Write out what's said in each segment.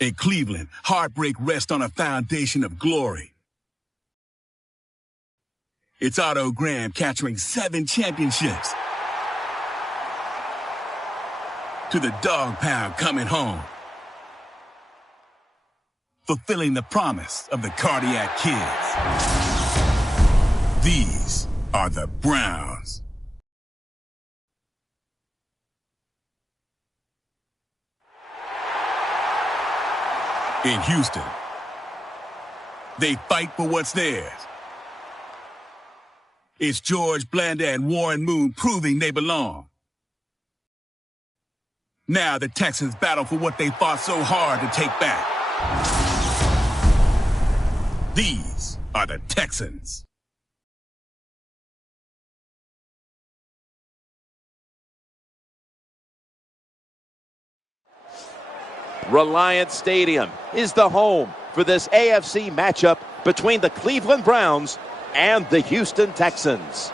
In Cleveland, heartbreak rests on a foundation of glory. It's Otto Graham capturing 7 championships. To the dog pound coming home. Fulfilling the promise of the Cardiac Kids. These are the Browns. In Houston, they fight for what's theirs. It's George Blanda and Warren Moon proving they belong. Now the Texans battle for what they fought so hard to take back. These are the Texans. Reliant Stadium is the home for this AFC matchup between the Cleveland Browns and the Houston Texans.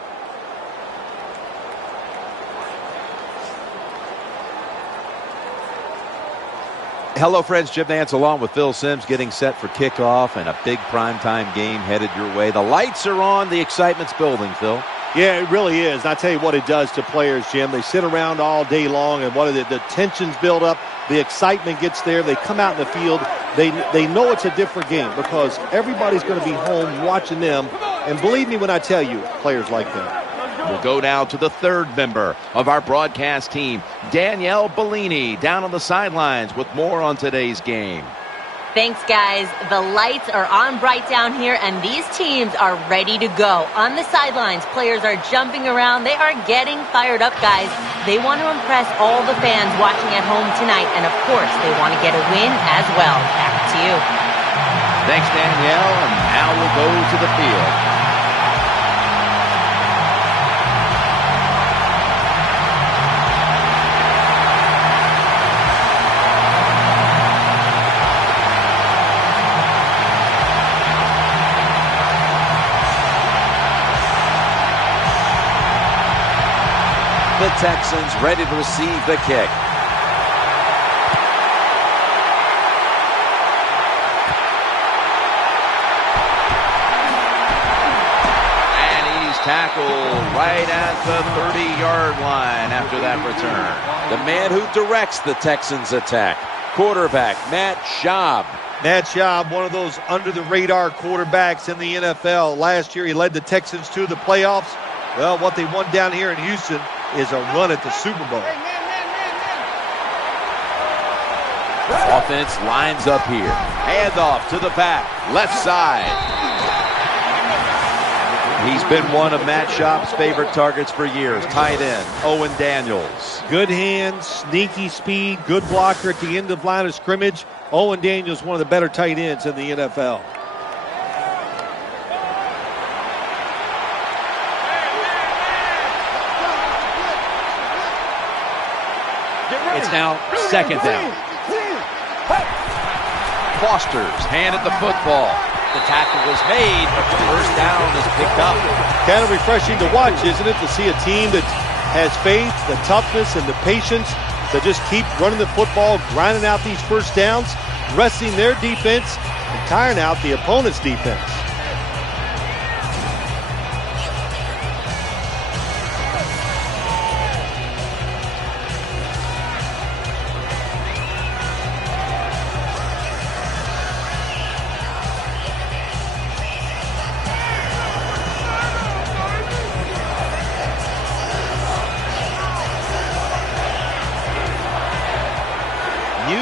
Hello, friends. Jim Nantz along with Phil Simms getting set for kickoff and a big primetime game headed your way. The lights are on. The excitement's building, Phil. Yeah, it really is. And I tell you what it does to players, Jim. They sit around all day long, and the tensions build up. The excitement gets there. They come out in the field. They know it's a different game because everybody's going to be home watching them. And believe me when I tell you, players like them. We'll go now to the third member of our broadcast team, Danielle Bellini, down on the sidelines with more on today's game. Thanks, guys. The lights are on bright down here, and these teams are ready to go. On the sidelines, players are jumping around. They are getting fired up, guys. They want to impress all the fans watching at home tonight, and of course, they want to get a win as well. Back to you. Thanks, Danielle, and now we'll go to the field. The Texans ready to receive the kick. And he's tackled right at the 30-yard line after that return. The man who directs the Texans attack, quarterback Matt Schaub. Matt Schaub, one of those under-the-radar quarterbacks in the NFL. Last year, he led the Texans to the playoffs. Well, what they won down here in Houston is a run at the Super Bowl. Offense lines up here. Handoff to the back, left side. He's been one of Matt Schaub's favorite targets for years. Tight end, Owen Daniels. Good hands, sneaky speed, good blocker at the end of line of scrimmage. Owen Daniels, one of the better tight ends in the NFL. It's now second down. Foster's hand at the football. The tackle was made, but the first down is picked up. Kind of refreshing to watch, isn't it, to see a team that has faith, the toughness, and the patience to just keep running the football, grinding out these first downs, resting their defense, and tiring out the opponent's defense.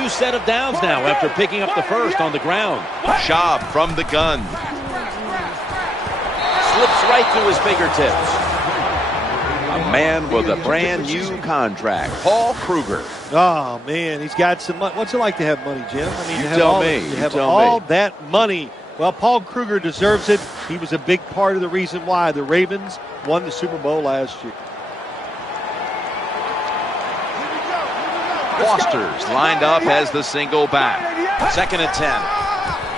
Set of downs now after picking up the first on the ground. Schaub from the gun. Slips right through his fingertips. A man with a brand new contract, Paul Kruger. Oh, man, he's got some money. What's it like to have money, Jim? I mean, you tell me. You have all that money. Well, Paul Kruger deserves it. He was a big part of the reason why the Ravens won the Super Bowl last year. Foster's lined up as the single back. 2nd and 10.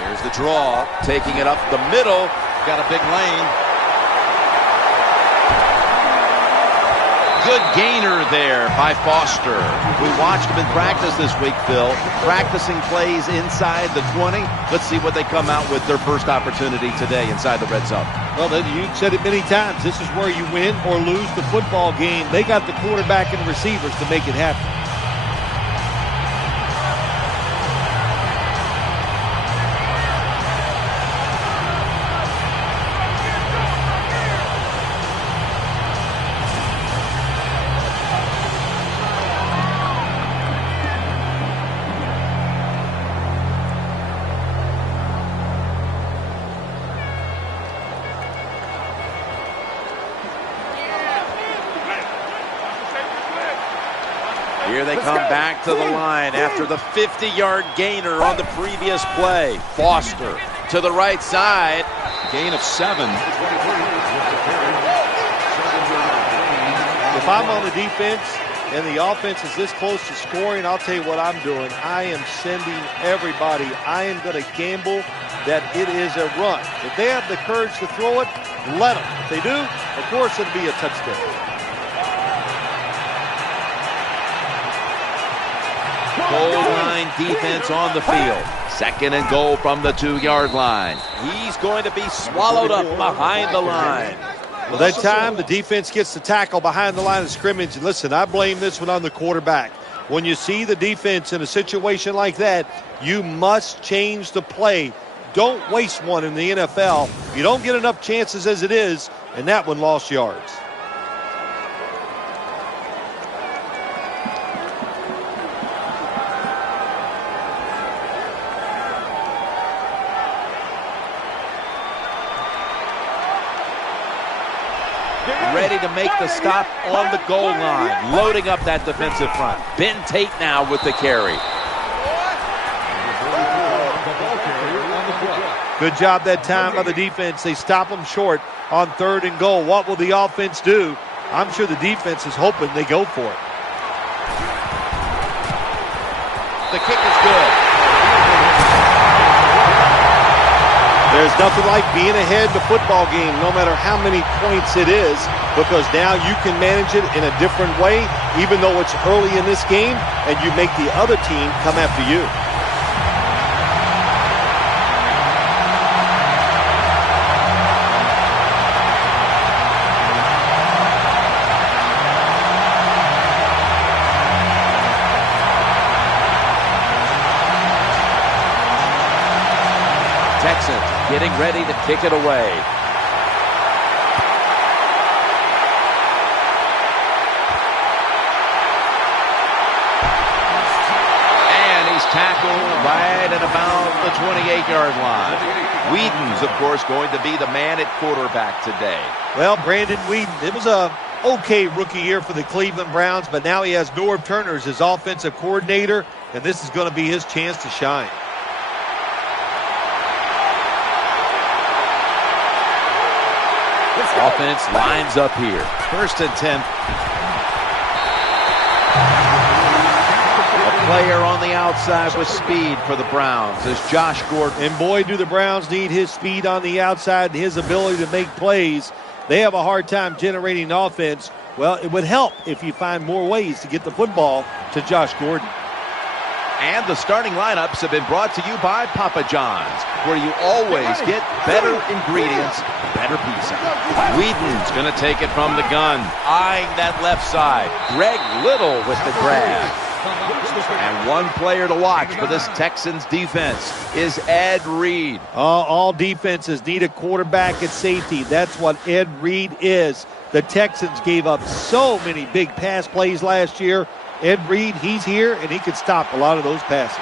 Here's the draw, taking it up the middle. Got a big lane. Good gainer there by Foster. We watched him in practice this week, Phil, practicing plays inside the 20. Let's see what they come out with their first opportunity today inside the red zone. Well, you said it many times. This is where you win or lose the football game. They got the quarterback and receivers to make it happen. Here they come back to the line after the 50-yard gainer on the previous play. Foster to the right side. Gain of 7. If I'm on the defense and the offense is this close to scoring, I'll tell you what I'm doing. I am sending everybody. I am going to gamble that it is a run. If they have the courage to throw it, let them. If they do, of course it'll be a touchdown. Goal line defense on the field. 2nd and goal from the 2-yard line. He's going to be swallowed up behind the line. Well, that time the defense gets the tackle behind the line of scrimmage. Listen, I blame this one on the quarterback. When you see the defense in a situation like that, you must change the play. Don't waste one in the NFL. You don't get enough chances as it is, and that one lost yards. Ready to make the stop on the goal line, loading up that defensive front. Ben Tate now with the carry. Good job that time by the defense. They stop them short on 3rd and goal. What will the offense do? I'm sure the defense is hoping they go for it. The kick is good. There's nothing like being ahead in the football game, no matter how many points it is, because now you can manage it in a different way, even though it's early in this game, and you make the other team come after you. Texans getting ready to kick it away. And he's tackled right at about the 28-yard line. Whedon's, of course, going to be the man at quarterback today. Well, Brandon Whedon, it was a okay rookie year for the Cleveland Browns, but now he has Norv Turner as his offensive coordinator, and this is going to be his chance to shine. Offense lines up here. 1st and 10. A player on the outside with speed for the Browns is Josh Gordon. And boy, do the Browns need his speed on the outside and his ability to make plays. They have a hard time generating offense. Well, it would help if you find more ways to get the football to Josh Gordon. And the starting lineups have been brought to you by Papa John's, where you always get better ingredients, better pizza. Whedon's going to take it from the gun, eyeing that left side. Greg Little with the grab. And one player to watch for this Texans defense is Ed Reed. All defenses need a quarterback at safety. That's what Ed Reed is. The Texans gave up so many big pass plays last year. Ed Reed, he's here, and he can stop a lot of those passes.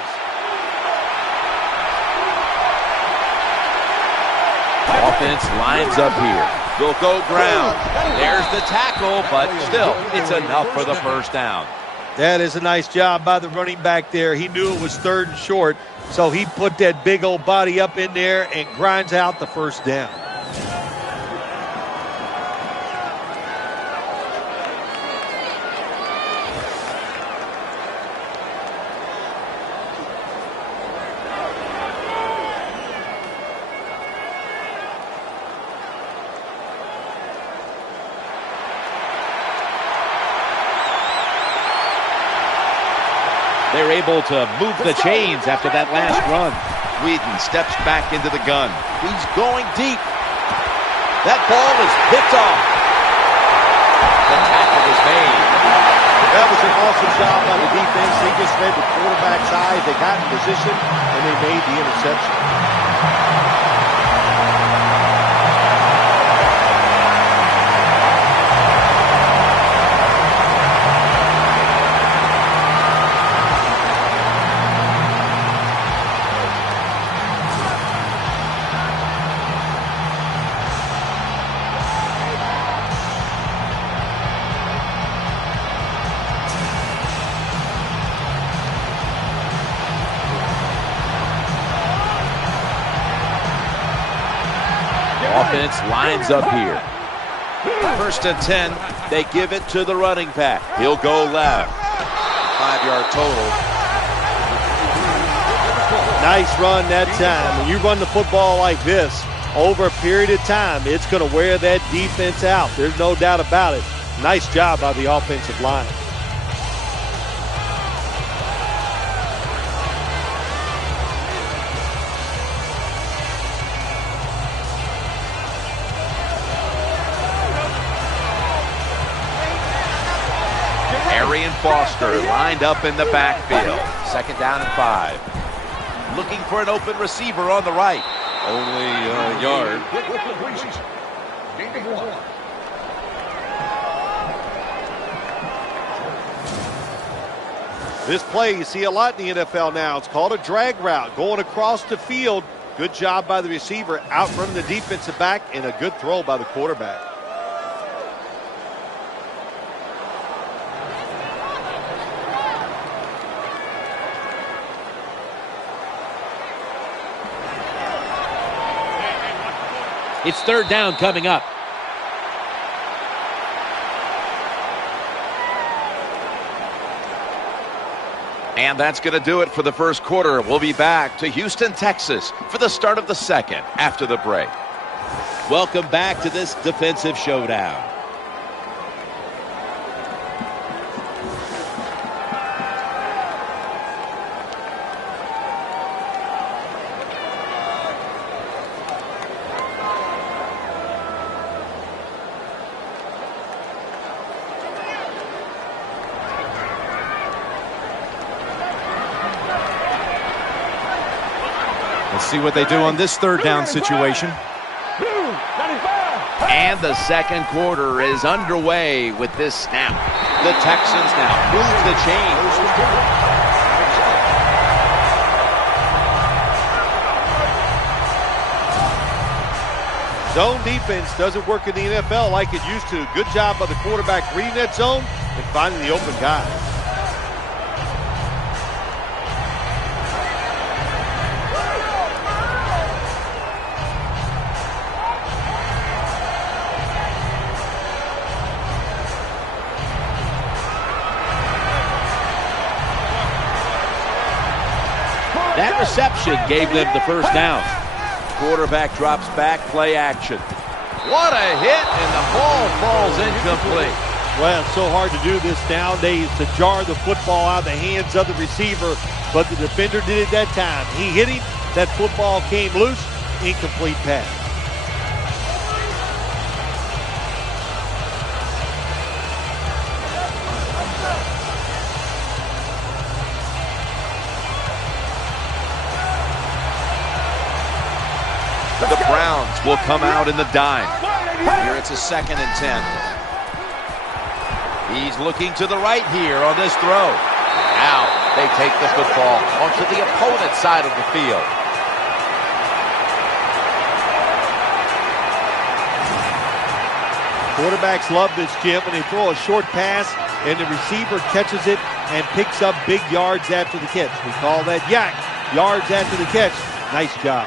Offense lines up here. They'll go ground. There's the tackle, but still, it's enough for the first down. That is a nice job by the running back there. He knew it was 3rd and short, so he put that big old body up in there and grinds out the first down. they're able to move the chains after that last run. Whedon steps back into the gun. He's going deep. That ball is picked off. The tackle is made. That was an awesome job by the defense. They just read the quarterback's eyes. They got in position, and they made the interception. Offense lines up here. 1st and 10. They give it to the running back. He'll go left. 5-yard total. Nice run that time. When you run the football like this, over a period of time, it's going to wear that defense out. There's no doubt about it. Nice job by the offensive line. Foster lined up in the backfield. 2nd down and 5. Looking for an open receiver on the right. Only a yard. This play you see a lot in the NFL now. It's called a drag route. Going across the field. Good job by the receiver. Outrunning the defensive back, and a good throw by the quarterback. It's 3rd down coming up. And that's going to do it for the 1st quarter. We'll be back to Houston, Texas for the start of the 2nd after the break. Welcome back to this defensive showdown. See what they do on this 3rd down situation. And the 2nd quarter is underway with this snap. The Texans now move the chains. Zone defense doesn't work in the NFL like it used to. Good job by the quarterback reading that zone and finding the open guy. That reception gave them the 1st down. Quarterback drops back, play action. What a hit, and the ball falls incomplete. Well, it's so hard to do this nowadays, to jar the football out of the hands of the receiver, but the defender did it that time. He hit him, that football came loose, incomplete pass. The Browns will come out in the dime. Here it's a 2nd and 10. He's looking to the right here on this throw. Now they take the football onto the opponent's side of the field. Quarterbacks love this, Jim, when they throw a short pass and the receiver catches it and picks up big yards after the catch. We call that yak, yards after the catch. Nice job.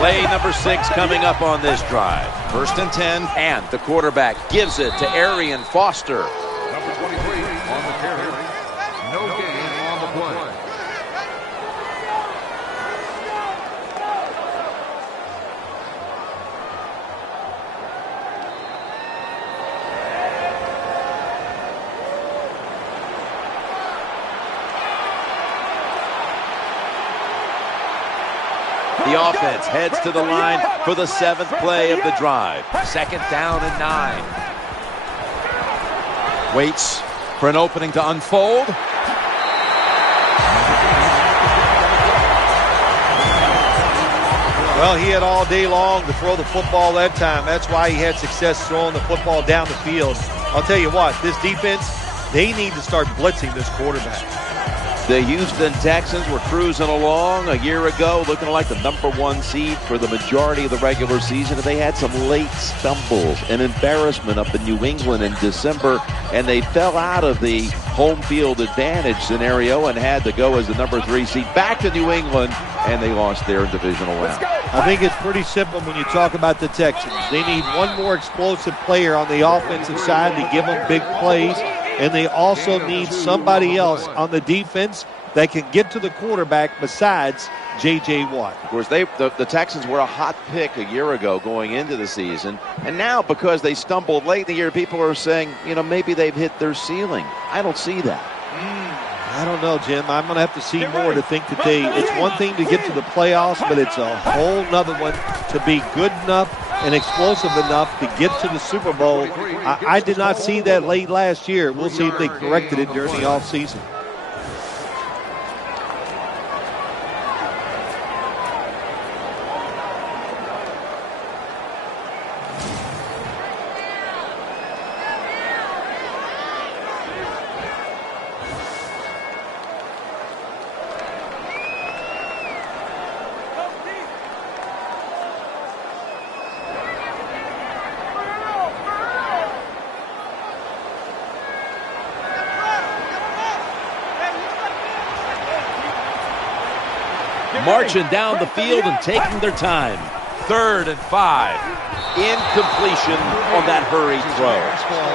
Play number 6 coming up on this drive. 1st and 10. And the quarterback gives it to Arian Foster. Number 23 on the carry. The offense heads to the line for the 7th play of the drive. 2nd down and 9. Waits for an opening to unfold. Well, he had all day long to throw the football that time. That's why he had success throwing the football down the field. I'll tell you what, this defense, they need to start blitzing this quarterback. The Houston Texans were cruising along a year ago, looking like the #1 seed for the majority of the regular season. And they had some late stumbles and embarrassment up in New England in December, and they fell out of the home field advantage scenario and had to go as the #3 seed back to New England, and they lost their divisional round. I think it's pretty simple when you talk about the Texans. They need one more explosive player on the offensive side to give them big plays. And they also need somebody else on the defense that can get to the quarterback besides J.J. Watt. Of course, the Texans were a hot pick a year ago going into the season. And now, because they stumbled late in the year, people are saying, maybe they've hit their ceiling. I don't see that. I don't know, Jim. I'm going to have to see more to think that it's one thing to get to the playoffs, but it's a whole nother one to be good enough and explosive enough to get to the Super Bowl. I did not see that late last year. We'll see if they corrected it during the offseason. Marching down the field and taking their time. 3rd and 5. Incompletion on that hurried throw.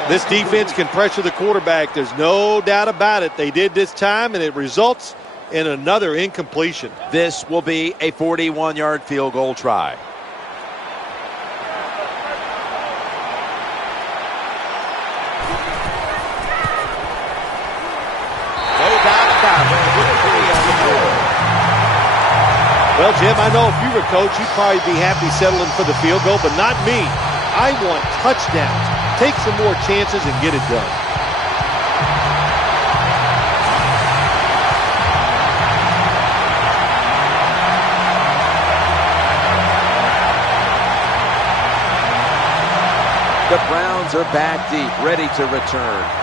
This defense can pressure the quarterback. There's no doubt about it. They did this time, and it results in another incompletion. This will be a 41-yard field goal try. No doubt about it. Well, Jim, I know if you were coach, you'd probably be happy settling for the field goal, but not me. I want touchdowns. Take some more chances and get it done. The Browns are back deep, ready to return.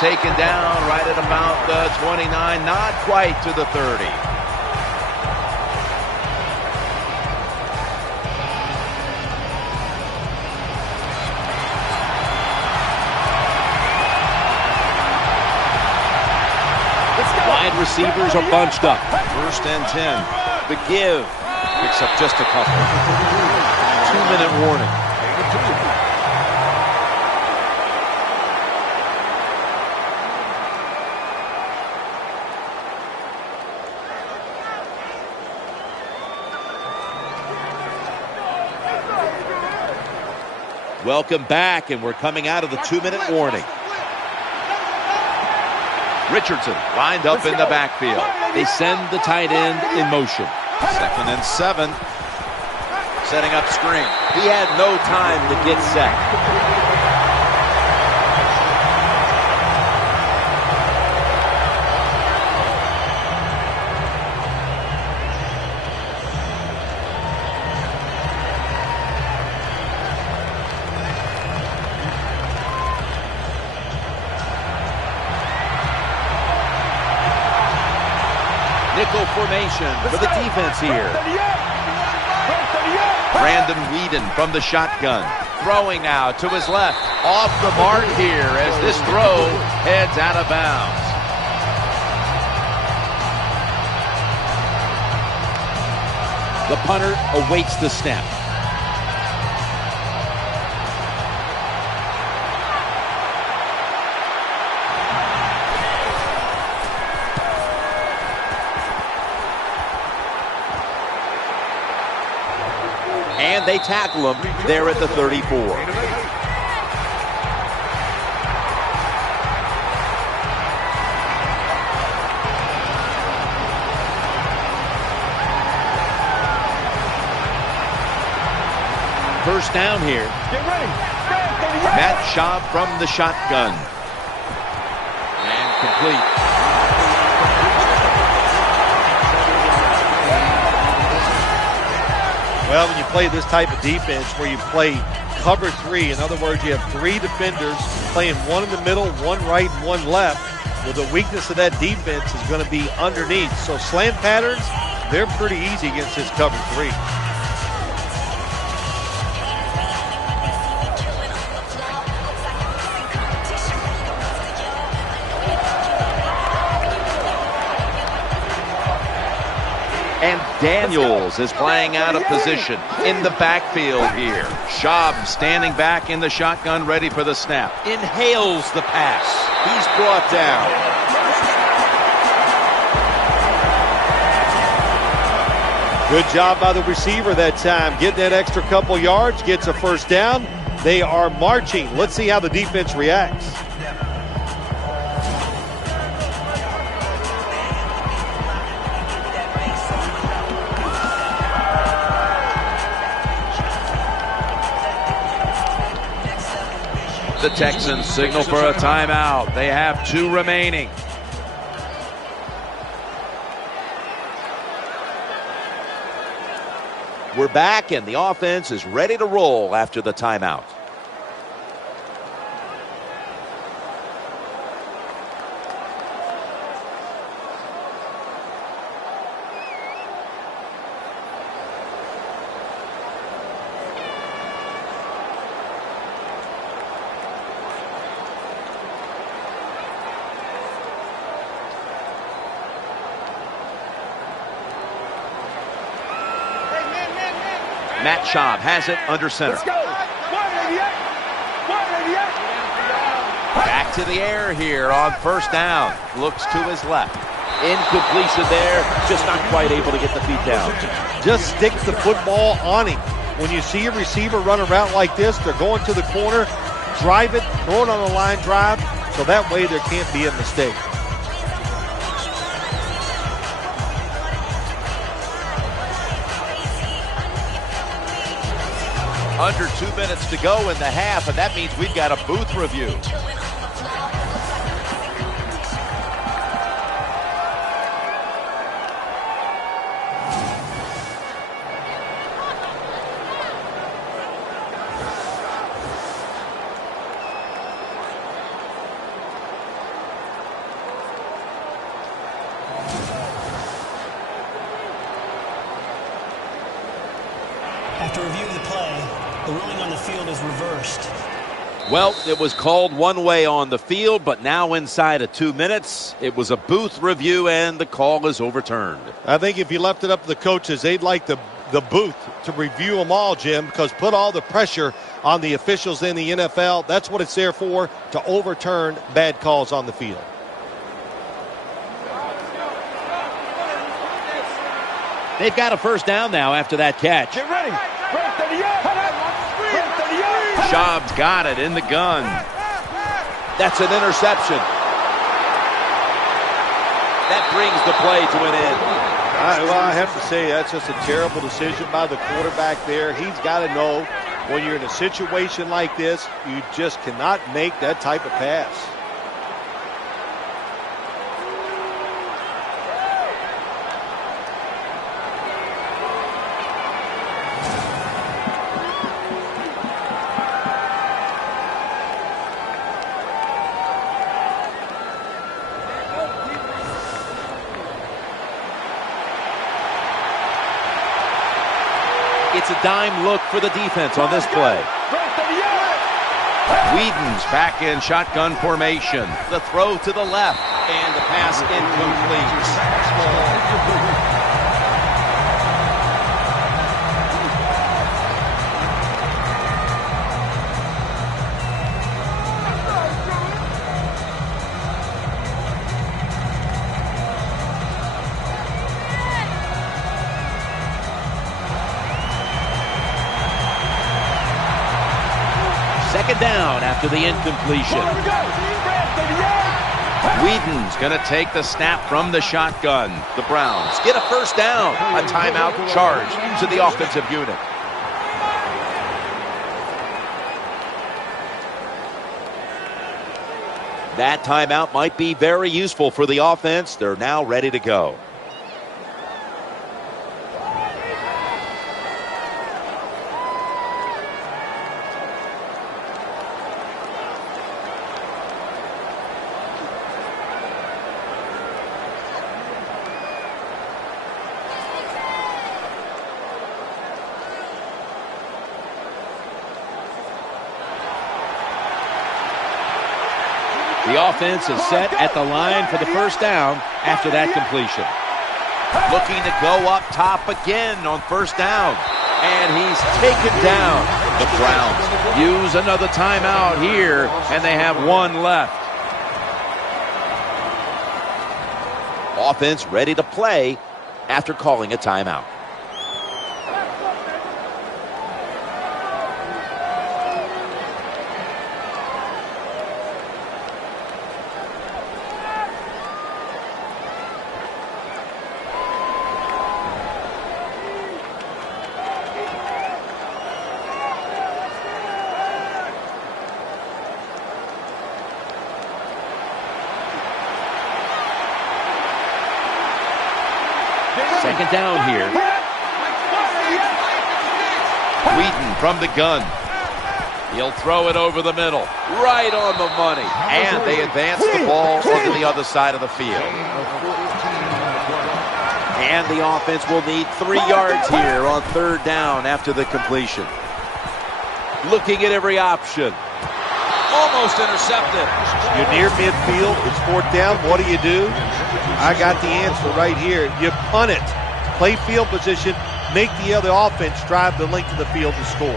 Taken down right at about the 29, not quite to the 30. Wide receivers are bunched up. 1st and 10. The give picks up just a couple. 2-minute warning. Welcome back, and we're coming out of the 2-minute warning. Richardson lined up in the backfield. They send the tight end in motion. 2nd and 7. Setting up screen. He had no time to get set. Nickel formation for the defense here. Brandon Weeden from the shotgun. Throwing now to his left. Off the mark here as this throw heads out of bounds. The punter awaits the snap. And they tackle him there at the 34. first down here. Matt Schaub from the shotgun. And complete. Well, when you play this type of defense where you play cover 3, in other words, you have 3 defenders playing one in the middle, one right, and one left. Well, the weakness of that defense is going to be underneath. So slant patterns, they're pretty easy against this cover 3. And Daniels is playing out of position in the backfield here. Schaub standing back in the shotgun, ready for the snap. Inhales the pass. He's brought down. Good job by the receiver that time. Getting that extra couple yards, gets a first down. They are marching. Let's see how the defense reacts. The Texans signal for a timeout. They have 2 remaining. We're back, and the offense is ready to roll after the timeout. Matt Schaub has it under center. Let's go. 188. Back to the air here on first down. Looks to his left. Incompletion there. Just not quite able to get the feet down. Just stick the football on him. When you see a receiver run a route like this, they're going to the corner, drive it, throw it on a line drive, so that way there can't be a mistake. Under 2 minutes to go in the half, and that means we've got a booth review. After reviewing the play, the ruling on the field is reversed. Well, it was called one way on the field, but now inside of 2 minutes, it was a booth review, and the call is overturned. I think if you left it up to the coaches, they'd like the booth to review them all, Jim, because put all the pressure on the officials in the NFL. That's what it's there for, to overturn bad calls on the field. They've got a first down now after that catch. Get ready. Schaub's got it in the gun. That's an interception. That brings the play to an end. Well, I have to say that's just a terrible decision by the quarterback there. He's got to know when you're in a situation like this, you just cannot make that type of pass. It's a dime look for the defense on this play. Whedon's back in shotgun formation. The throw to the left, and the pass incomplete. Second down after the incompletion. Whedon's going to take the snap from the shotgun. The Browns get a first down. A timeout charged to the offensive unit. That timeout might be very useful for the offense. They're now ready to go. The offense is set at the line for the first down after that completion. Looking to go up top again on first down. And he's taken down. The Browns Use another timeout here, and they have one left. offense ready to play after calling a timeout. Second down here. Wheaton from the gun. He'll throw it over the middle. Right on the money. And they advance the ball onto the other side of the field. And the offense will need 3 yards here on third down after the completion. Looking at every option. Almost intercepted. You're near midfield. It's fourth down. What do? I got the answer right here. You punt it. Play field position. Make the other offense drive the length of the field to score.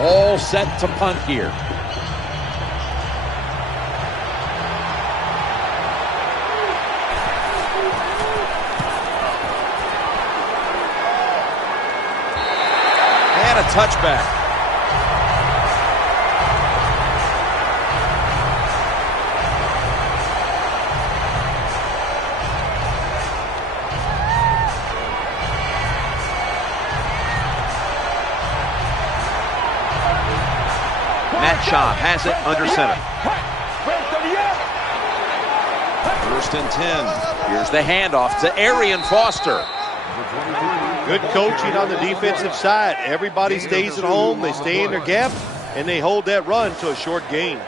All set to punt here. And a touchback. Shaw has it under center. First and 10. Here's the handoff to Arian Foster. Good coaching on the defensive side. Everybody stays at home. They stay in their gap, and they hold that run to a short gain.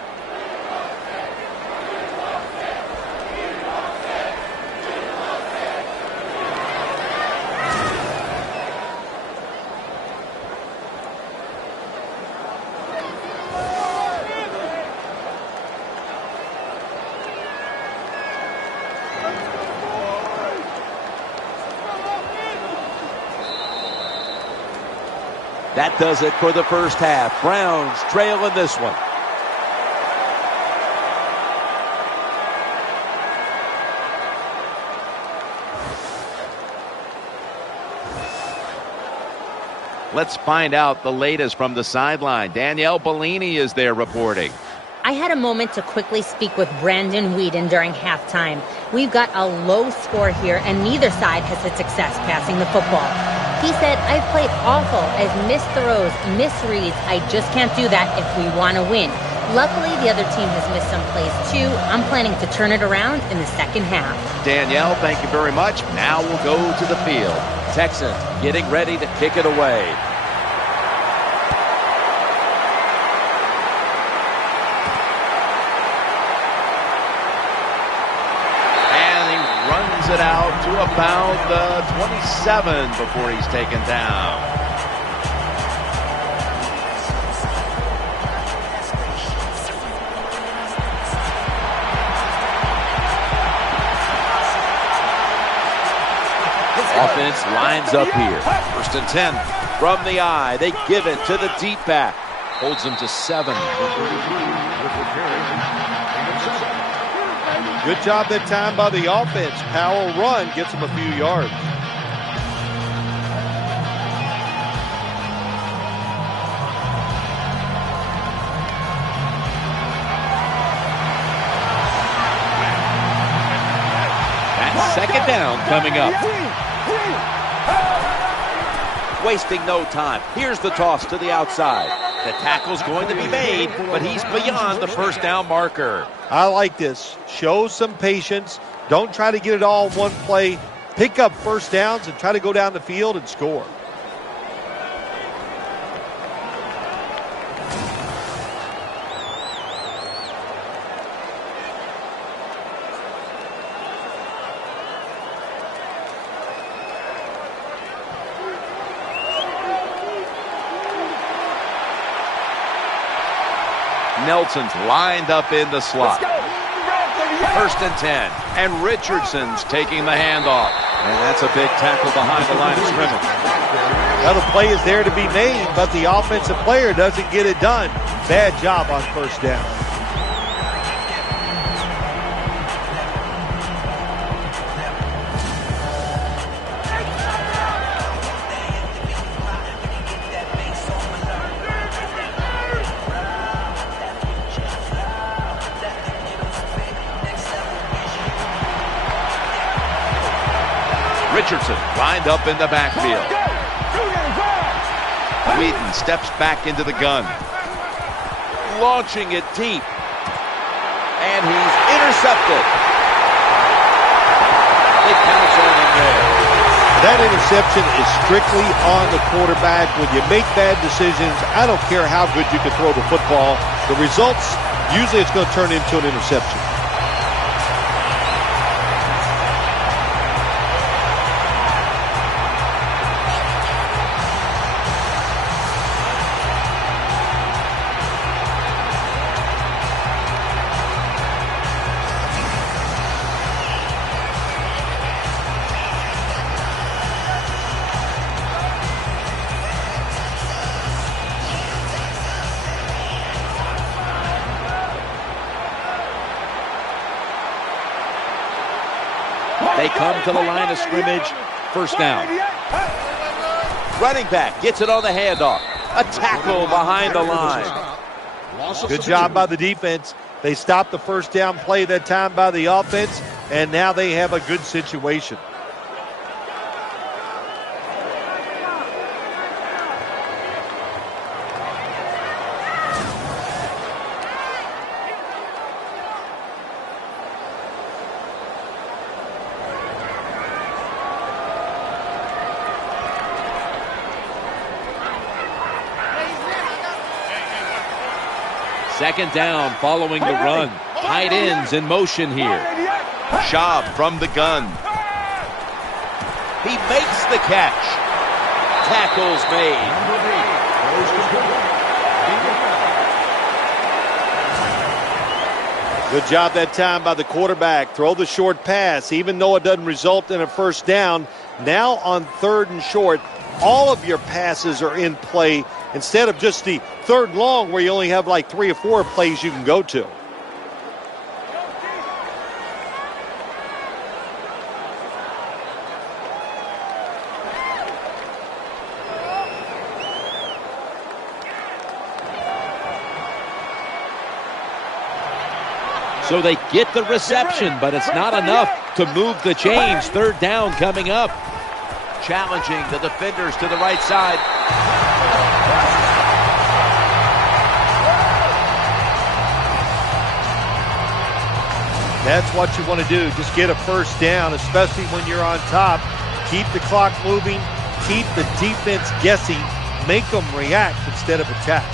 That does it for the first half. Browns trail in this one. Let's find out the latest from the sideline. Danielle Bellini is there reporting. I had a moment to quickly speak with Brandon Whedon during halftime. We've got a low score here, and neither side has had success passing the football. He said, I've played awful. I've missed throws, misreads. I just can't do that if we want to win. Luckily, the other team has missed some plays too. I'm planning to turn it around in the second half. Danielle, thank you very much. Now we'll go to the field. Texans getting ready to kick it away. It out to about the 27 before he's taken down. Offense lines up here. First and 10 from the eye. They give it to the deep back. Holds them to 7. Good job that time by the offense. Power run gets them a few yards. That's Second down coming up. Wasting no time. Here's the toss to the outside. The tackle's going to be made, but he's beyond the first down marker. I like this. Show some patience. Don't try to get it all in one play. Pick up first downs and try to go down the field and score. Nelson's lined up in the slot. First and 10. And Richardson's taking the handoff. And that's a big tackle behind the line of scrimmage. Now the play is there to be made, but the offensive player doesn't get it done. Bad job on first down. Richardson lined up in the backfield. Whedon steps back into the gun. Launching it deep. And he's intercepted. They pounce on him there. That interception is strictly on the quarterback. When you make bad decisions, I don't care how good you can throw the football. The results, usually it's going to turn into an interception. They come to the line of scrimmage. First down. Running back gets it on the handoff. A tackle behind the line. Good job by the defense. They stopped the first down play that time by the offense, and now they have a good situation. Second down following the run. Tight ends in motion here. Schaub from the gun. He makes the catch. Tackles made. Good job that time by the quarterback. Throw the short pass, even though it doesn't result in a first down. Now on third and short, all of your passes are in play instead of just the third and long where you only have like 3 or 4 plays you can go to. So they get the reception, but it's not enough to move the chains. Third down coming up. Challenging the defenders to the right side. That's what you want to do. Just get a first down, especially when you're on top. Keep the clock moving. Keep the defense guessing. Make them react instead of attack.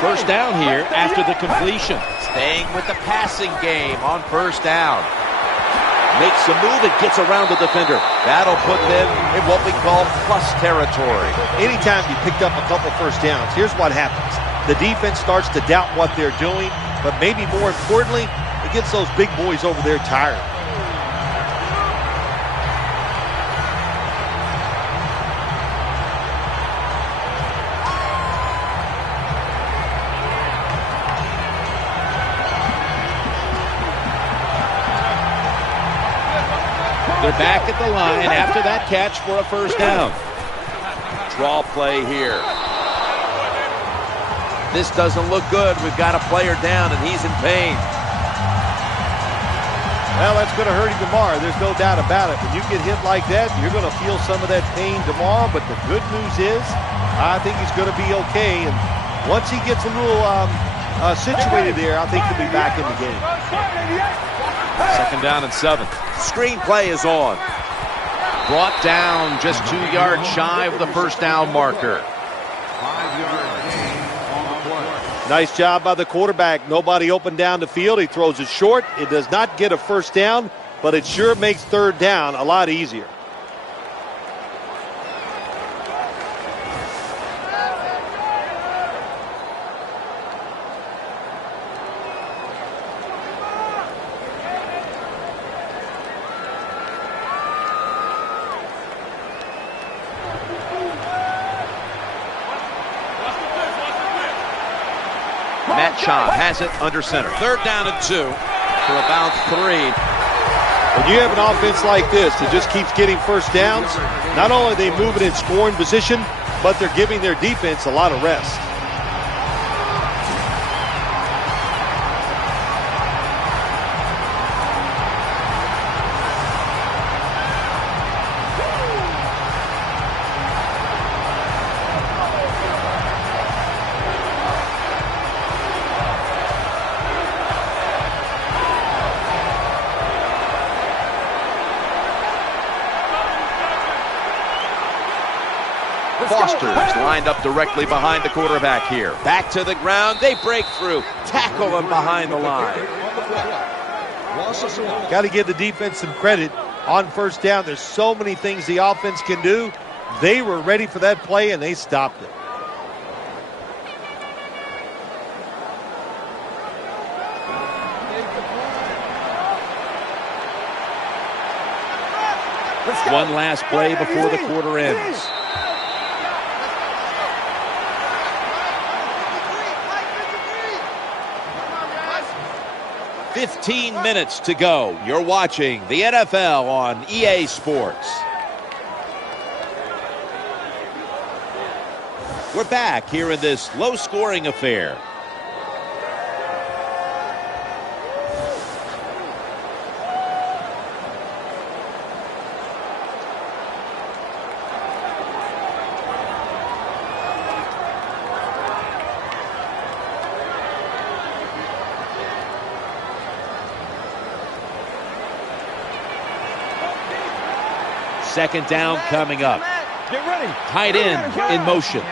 First down here after the completion. Staying with the passing game on first down. Makes a move and gets around the defender. That'll put them in what we call plus territory. Anytime you picked up a couple first downs, here's what happens. The defense starts to doubt what they're doing, but maybe more importantly, it gets those big boys over there tired. They're back at the line after that catch for a first down. Draw play here. This doesn't look good. We've got a player down, and he's in pain. Well, that's going to hurt him tomorrow. There's no doubt about it. When you get hit like that, you're going to feel some of that pain tomorrow. But the good news is, I think he's going to be okay. And once he gets a little situated there, I think he'll be back in the game. 2nd down and 7. Screen play is on. Brought down just 2 yards shy of the first down marker. 5-yard gain on the play. Nice job by the quarterback. Nobody open down the field. He throws it short. It does not get a first down, but it sure makes 3rd down a lot easier. Has it under center. 3rd down and 2 for about 3. When you have an offense like this that just keeps getting first downs, not only are they moving in scoring position, but they're giving their defense a lot of rest. Foster's lined up directly behind the quarterback here. Back to the ground. They break through. Tackle him behind the line. Got to give the defense some credit on first down. There's so many things the offense can do. They were ready for that play, and they stopped it. One last play before the quarter ends. 15 minutes to go. You're watching the NFL on EA Sports. We're back here in this low-scoring affair. Second down coming up. Get ready. Tight end in motion.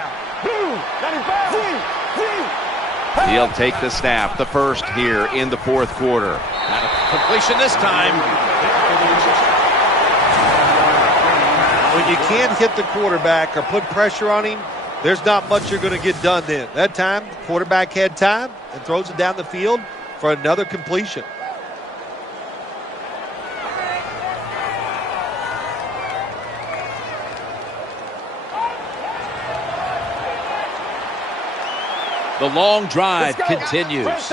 He'll take the snap, the first here in the 4th quarter. Not a completion this time. When you can't hit the quarterback or put pressure on him, there's not much you're going to get done then. That time, the quarterback had time and throws it down the field for another completion. The long drive continues. 3rd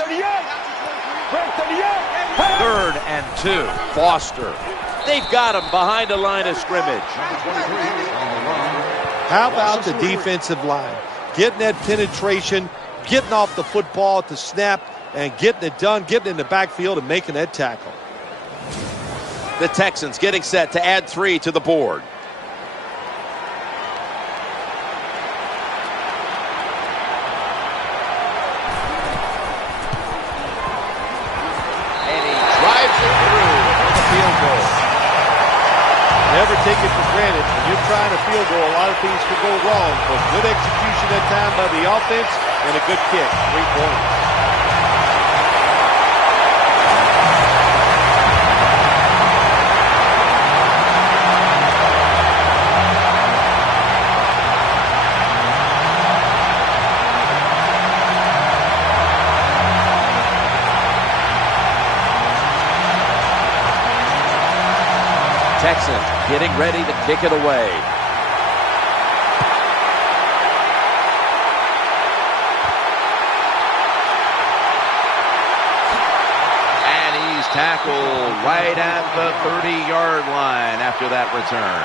and 2. Foster. They've got him behind the line of scrimmage. How about the defensive line? Getting that penetration, getting off the football at the snap, and getting it done, getting in the backfield and making that tackle. The Texans getting set to add 3 to the board. Never take it for granted. When you're trying a field goal, a lot of things could go wrong. But good execution that time by the offense and a good kick. 3 points. Texans getting ready to kick it away. And he's tackled right at the 30-yard line after that return.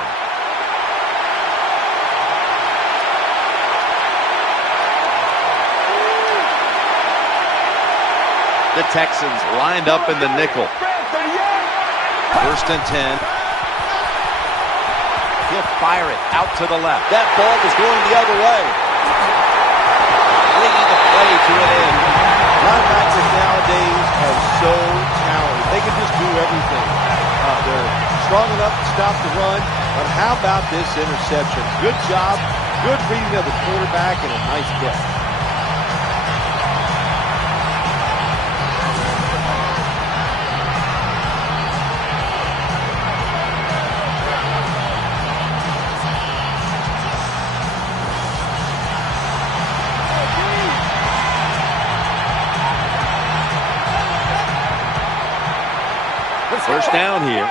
The Texans lined up in the nickel. 1st and 10. He'll fire it out to the left. That ball was going the other way. Bringing the play to an end. Linebackers nowadays are so talented. They can just do everything. They're strong enough to stop the run. But how about this interception? Good job, good reading of the quarterback, and a nice catch. First down here.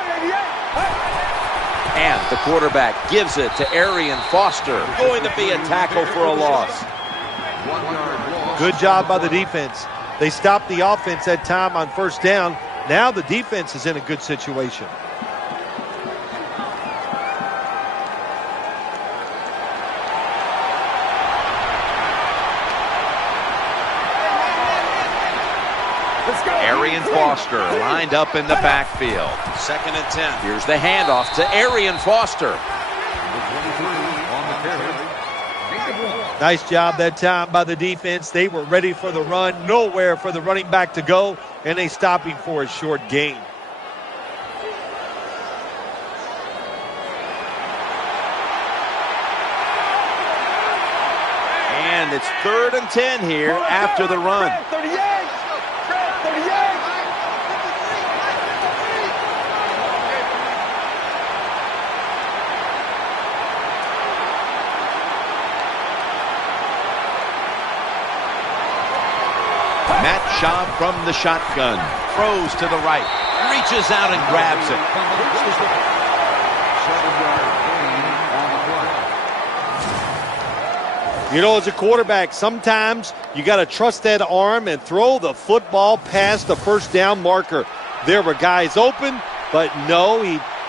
And the quarterback gives it to Arian Foster. Going to be a tackle for a loss. Good job by the defense. They stopped the offense that time on first down. Now the defense is in a good situation. Arian Foster lined up in the backfield. 2nd and 10. Here's the handoff to Arian Foster. Nice job that time by the defense. They were ready for the run. Nowhere for the running back to go, and they stopped him for a short gain. And it's 3rd and 10 here after the run. Matt Schaub from the shotgun. Throws to the right. Reaches out and grabs it. You know, as a quarterback, sometimes you got to trust that arm and throw the football past the first down marker. There were guys open, but no,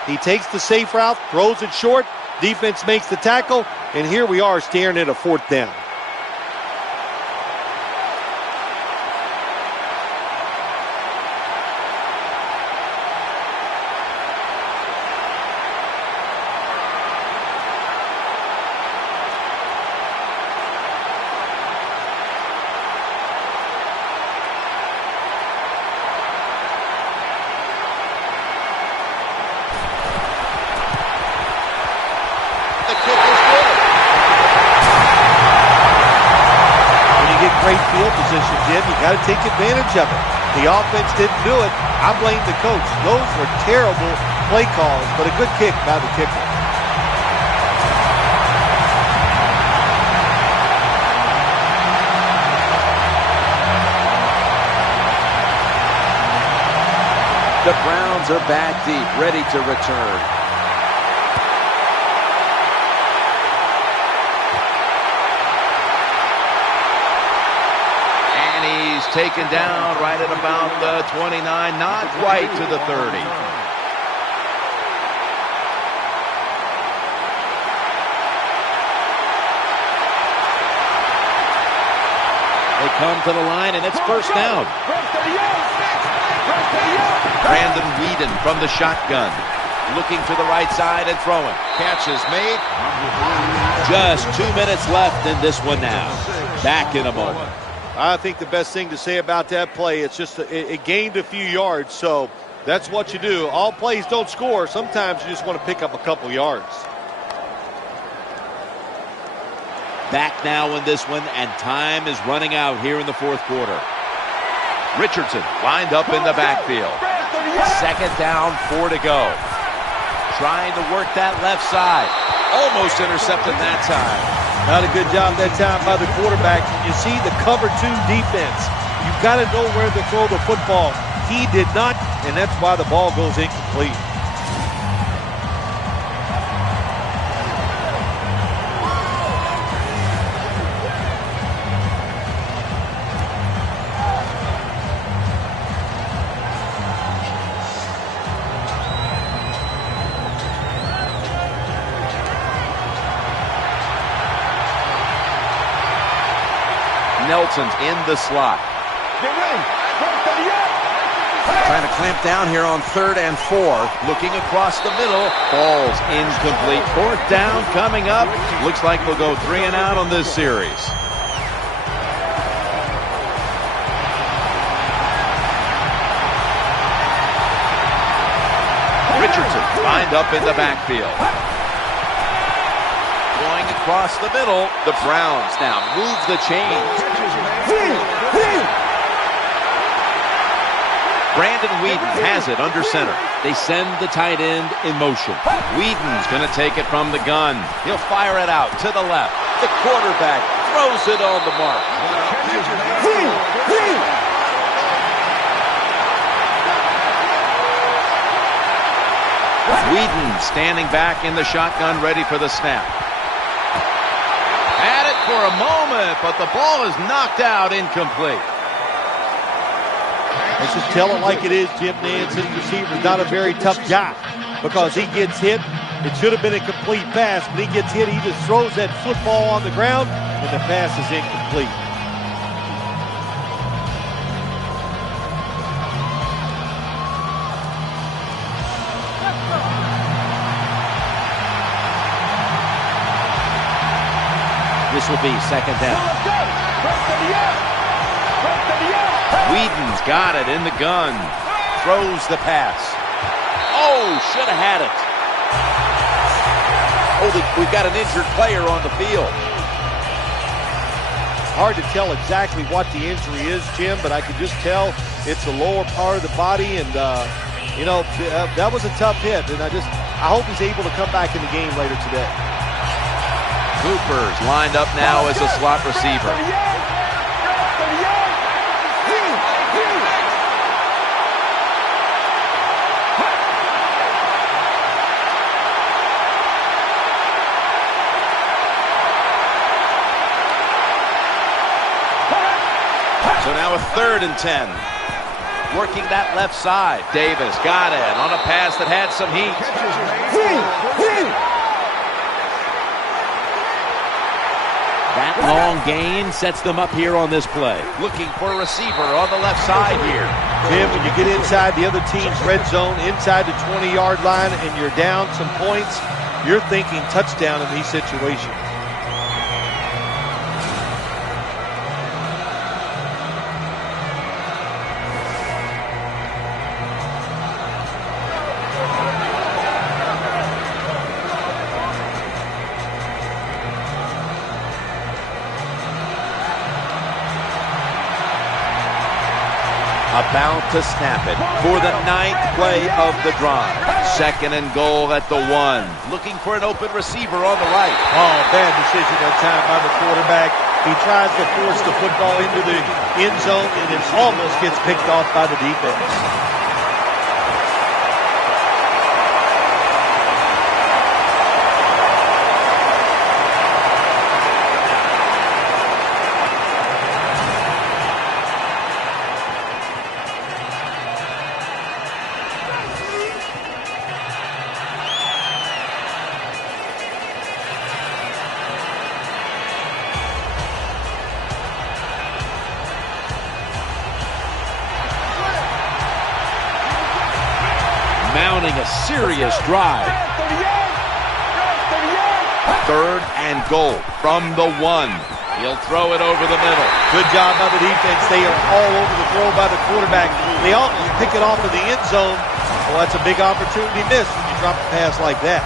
he takes the safe route, throws it short. Defense makes the tackle, and here we are staring at a 4th down. Great field position, Jim. You got to take advantage of it. The offense didn't do it. I blame the coach. Those were terrible play calls, but a good kick by the kicker. The Browns are back deep, ready to return. Taken down right at about the 29, not quite to the 30. They come to the line, and it's first down. Brandon Weeden from the shotgun. Looking to the right side and throwing. Catch is made. Just 2 minutes left in this one now. Back in a moment. I think the best thing to say about that play, it's just it gained a few yards, so that's what you do. All plays don't score. Sometimes you just want to pick up a couple yards. Back now in this one, and time is running out here in the 4th quarter. Richardson lined up in the backfield. 2nd down, 4 to go. Trying to work that left side. Almost intercepted that time. Not a good job that time by the quarterback. You see the cover 2 defense. You've got to know where to throw the football. He did not, and that's why the ball goes incomplete. Wilson's in the slot. Get ready. Trying to clamp down here on 3rd and 4. Looking across the middle. Ball's incomplete. 4th down coming up. Looks like we'll go 3 and out on this series. Richardson lined up in the backfield. Going across the middle. The Browns now move the chains. Brandon Whedon has it under center. They send the tight end in motion. Whedon's going to take it from the gun. He'll fire it out to the left. The quarterback throws it on the mark. Whedon standing back in the shotgun, ready for the snap. Had it for a moment, but the ball is knocked out, incomplete. Let's just tell it like it is, Jim Nance. His receiver's not a very tough guy because he gets hit. It should have been a complete pass, but he gets hit. He just throws that football on the ground, and the pass is incomplete. This will be 2nd down. Whedon's got it in the gun. Throws the pass. Oh, should have had it. Oh, we've got an injured player on the field. Hard to tell exactly what the injury is, Jim, but I can just tell it's the lower part of the body, and that was a tough hit, and I hope he's able to come back in the game later today. Cooper's lined up now as a slot receiver. So now a 3rd and 10. Working that left side. Davis got it on a pass that had some heat. That long gain sets them up here on this play. Looking for a receiver on the left side here. Jim, when you get inside the other team's red zone, inside the 20-yard line, and you're down some points, you're thinking touchdown in these situations. About to snap it for the 9th play of the drive. 2nd and goal at the 1. Looking for an open receiver on the right. Oh, bad decision that time by the quarterback. He tries to force the football into the end zone, and it almost gets picked off by the defense. Mounting a serious drive. 3rd and goal from the 1. He'll throw it over the middle. Good job by the defense. They are all over the throw by the quarterback. They almost pick it off in the end zone. Well, that's a big opportunity missed when you drop a pass like that.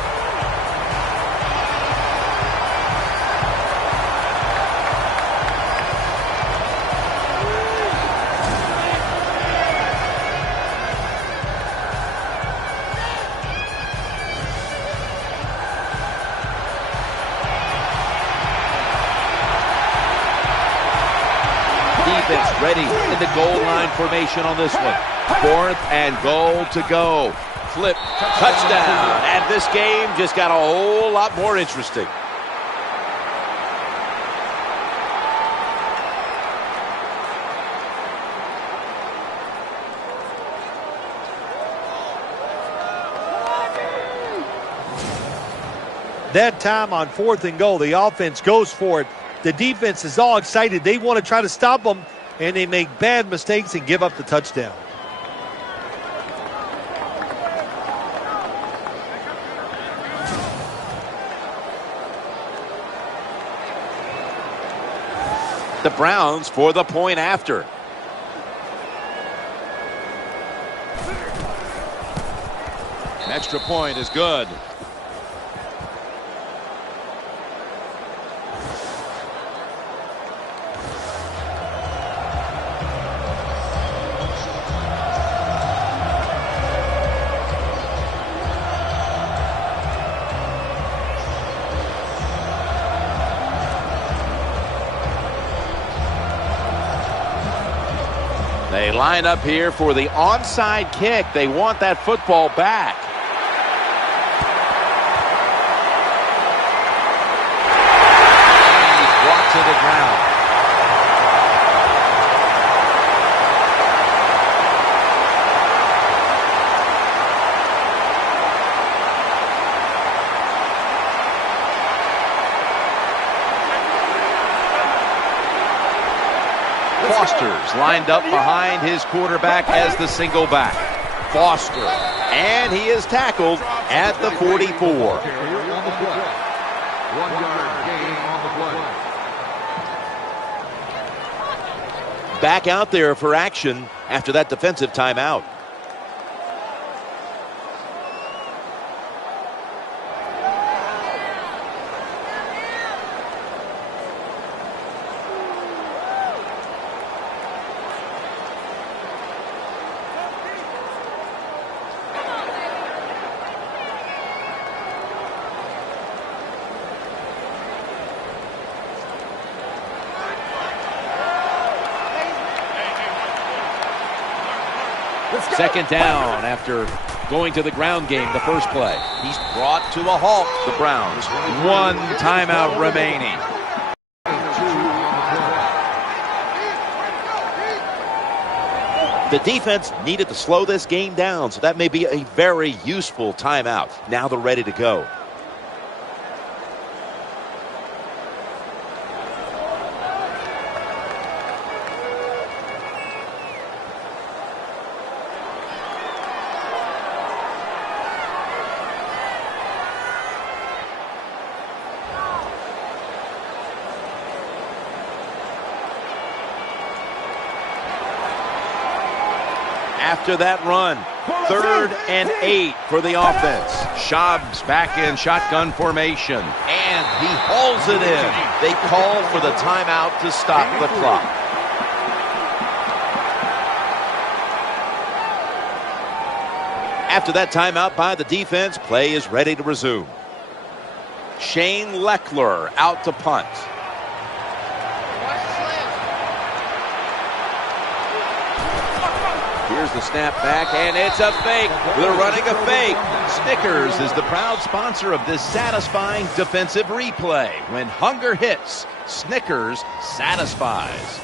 Defense ready in the goal line formation on this one. 4th and goal to go. Flip, touchdown. And this game just got a whole lot more interesting. That time on 4th and goal, the offense goes for it. the defense is all excited. They want to try to stop them, and they make bad mistakes and give up the touchdown. The Browns for the point after. An extra point is good. They line up here for the onside kick. They want that football back. And he's brought to the ground. Foster's lined up behind his quarterback as the single back. Foster, and he is tackled at the 44. 1 yard gain on the play. Back out there for action after that defensive timeout. Second down after going to the ground game the first play. He's brought to a halt, the Browns. 1 timeout remaining. The defense needed to slow this game down, so that may be a very useful timeout. Now they're ready to go. After that run, 3rd and 8 for the offense. Schaub's back in shotgun formation. And he hauls it in. They call for the timeout to stop the clock. After that timeout by the defense, play is ready to resume. Shane Leckler out to punt. Here's the snap back, and it's a fake. They're running a fake. Snickers is the proud sponsor of this satisfying defensive replay. When hunger hits, Snickers satisfies.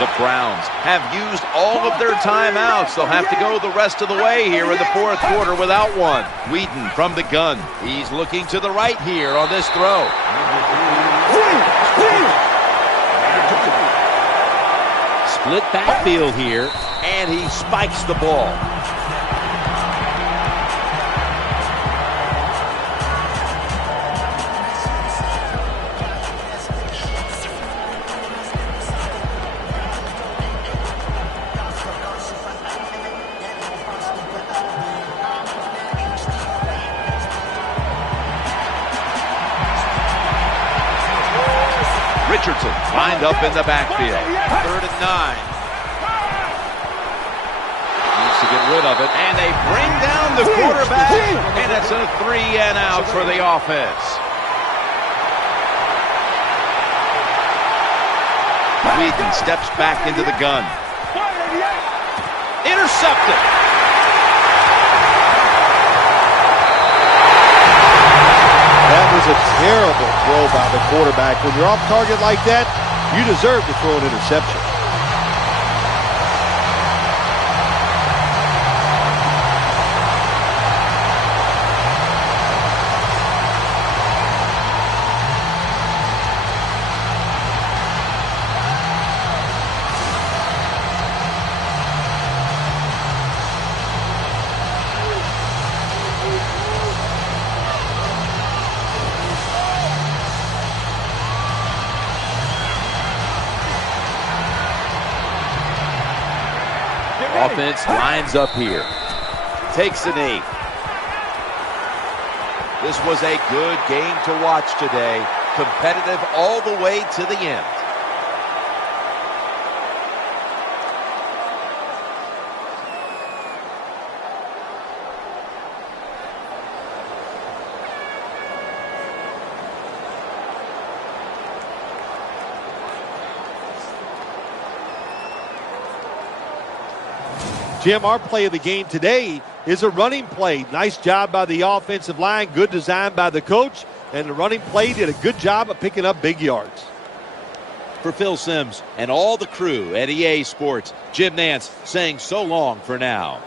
The Browns have used all of their timeouts. They'll have to go the rest of the way here in the fourth quarter without one. Whedon from the gun. He's looking to the right here on this throw. Split backfield here, and he spikes the ball. Richardson lined up in the backfield. 3rd and 9. Needs to get rid of it, and they bring down the quarterback, and it's a 3 and out for the offense. Whedon steps back into the gun. Intercepted. That was a terrible throw by the quarterback. When you're off target like that, you deserve to throw an interception. Offense lines up here. Takes a knee. This was a good game to watch today. Competitive all the way to the end. Jim, our play of the game today is a running play. Nice job by the offensive line. Good design by the coach. And the running play did a good job of picking up big yards. For Phil Simms and all the crew at EA Sports, Jim Nantz saying so long for now.